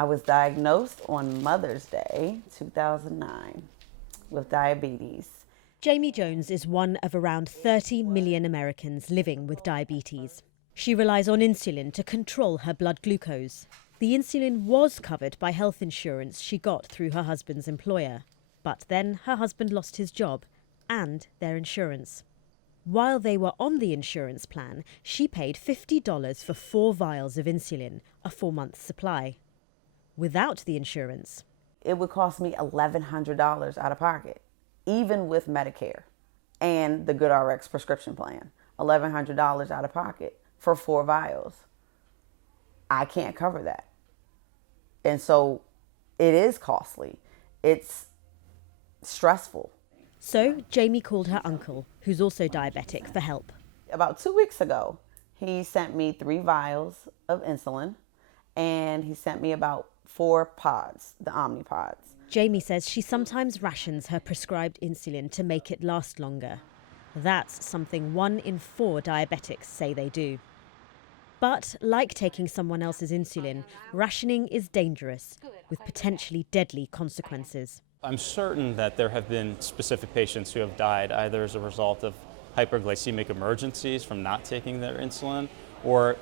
I was diagnosed on Mother's Day, 2009, with diabetes. Jamie Jones is one of around 30 million Americans living with diabetes. She relies on insulin to control her blood glucose. The insulin was covered by health insurance she got through her husband's employer. But then her husband lost his job and their insurance. While they were on the insurance plan, she paid $50 for 4 vials of insulin, a 4-month supply. Without the insurance, it would cost me $1,100 out of pocket, even with Medicare and the GoodRx prescription plan. $1,100 out of pocket for 4 vials. I can't cover that. And so it is costly. It's stressful. So Jamie called her uncle, who's also diabetic, for help. About 2 weeks ago, he sent me 3 vials of insulin, and he sent me about 4 pods, the Omnipods. Jamie says she sometimes rations her prescribed insulin to make it last longer. That's something 1 in 4 diabetics say they do. But like taking someone else's insulin, rationing is dangerous, with potentially deadly consequences. I'm certain that there have been specific patients who have died either as a result of hyperglycemic emergencies from not taking their insulin, or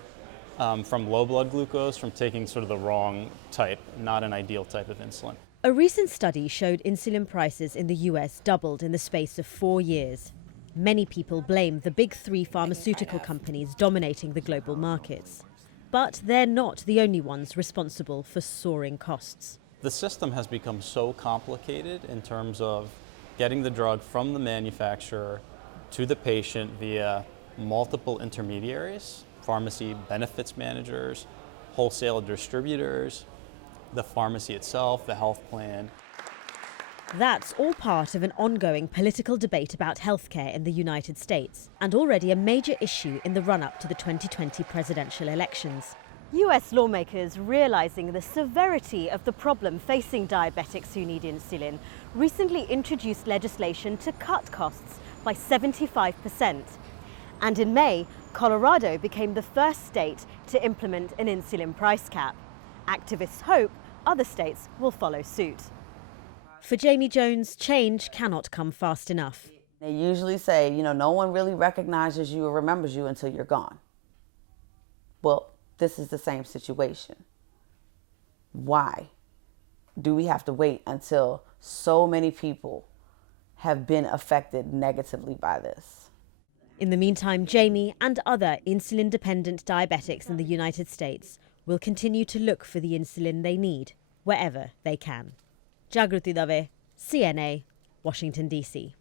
from low blood glucose from taking sort of the wrong type, not an ideal type of insulin. A recent study showed insulin prices in the US doubled in the space of 4 years. Many people blame the big 3 pharmaceutical companies dominating the global markets. But they're not the only ones responsible for soaring costs. The system has become so complicated in terms of getting the drug from the manufacturer to the patient via multiple intermediaries, pharmacy benefits managers, wholesale distributors, the pharmacy itself, the health plan. That's all part of an ongoing political debate about healthcare in the United States, and already a major issue in the run-up to the 2020 presidential elections. US lawmakers, realizing the severity of the problem facing diabetics who need insulin, recently introduced legislation to cut costs by 75%. And in May, Colorado became the first state to implement an insulin price cap. Activists hope other states will follow suit. For Jamie Jones, change cannot come fast enough. They usually say, no one really recognizes you or remembers you until you're gone. Well, this is the same situation. Why do we have to wait until so many people have been affected negatively by this? In the meantime, Jamie and other insulin-dependent diabetics in the United States will continue to look for the insulin they need wherever they can. Jagruti Dave, CNA, Washington, D.C.